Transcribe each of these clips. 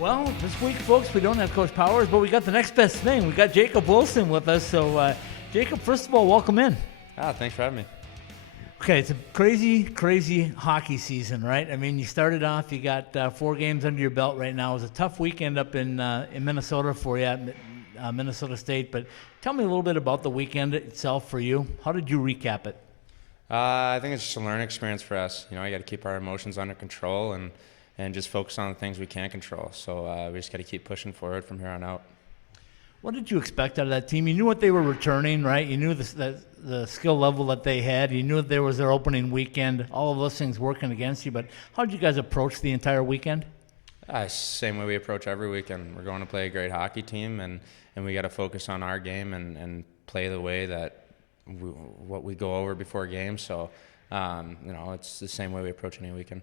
Well, this week, folks, we don't have Coach Powers, but we got the next best thing. We got Jacob Wilson with us. So, Jacob, first of all, welcome in. Thanks for having me. Okay, it's a crazy, crazy hockey season, right? I mean, you started off, you got 4 games under your belt right now. It was a tough weekend up in Minnesota for you at Minnesota State. But tell me a little bit about the weekend itself for you. How did you recap it? I think it's just a learning experience for us. You know, you got to keep our emotions under control and just focus on the things we can control. So we just got to keep pushing forward from here on out. What did you expect out of that team? You knew what they were returning, right? You knew the skill level that they had. You knew that there was their opening weekend. All of those things working against you. But how did you guys approach the entire weekend? Same way we approach every weekend. We're going to play a great hockey team, and we got to focus on our game and play the way that what we go over before games. So, it's the same way we approach any weekend.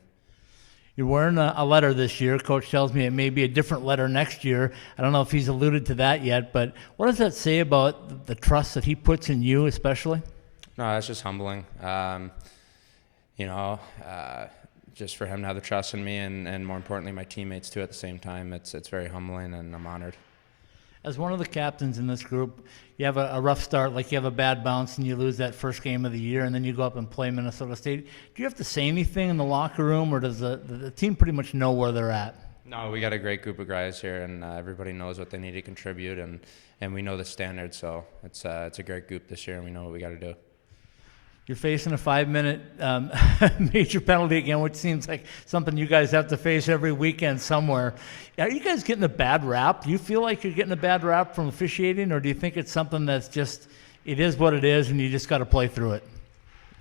You're wearing a letter this year. Coach tells me it may be a different letter next year. I don't know if he's alluded to that yet, but what does that say about the trust that he puts in you especially? No, that's just humbling. Just for him to have the trust in me and more importantly, my teammates too at the same time, it's very humbling and I'm honored. As one of the captains in this group, you have a rough start, like you have a bad bounce and you lose that first game of the year and then you go up and play Minnesota State. Do you have to say anything in the locker room or does the team pretty much know where they're at? No, we got a great group of guys here and everybody knows what they need to contribute and we know the standards, so it's a great group this year and we know what we got to do. You're facing a 5-minute major penalty again, which seems like something you guys have to face every weekend somewhere. Are you guys getting a bad rap? Do you feel like you're getting a bad rap from officiating, or do you think it's something that's just, it is what it is, and you just got to play through it?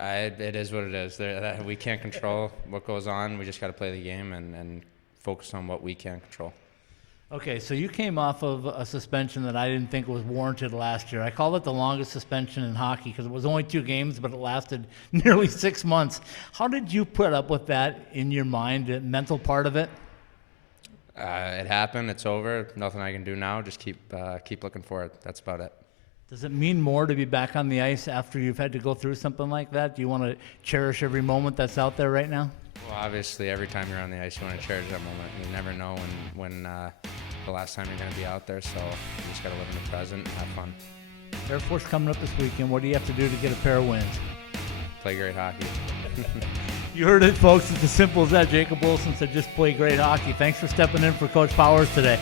It is what it is. We can't control what goes on. We just got to play the game and focus on what we can control. Okay, so you came off of a suspension that I didn't think was warranted last year. I call it the longest suspension in hockey because it was only 2 games, but it lasted nearly 6 months. How did you put up with that in your mind, the mental part of it? It happened. It's over. Nothing I can do now. Just keep looking forward. That's about it. Does it mean more to be back on the ice after you've had to go through something like that? Do you want to cherish every moment that's out there right now? Well, obviously, every time you're on the ice, you want to cherish that moment. You never know when the last time you're going to be out there, so you just got to live in the present and have fun. Air Force coming up this weekend. What do you have to do to get a pair of wins? Play great hockey. You heard it, folks. It's as simple as that. Jacob Wilson said just play great hockey. Thanks for stepping in for Coach Powers today.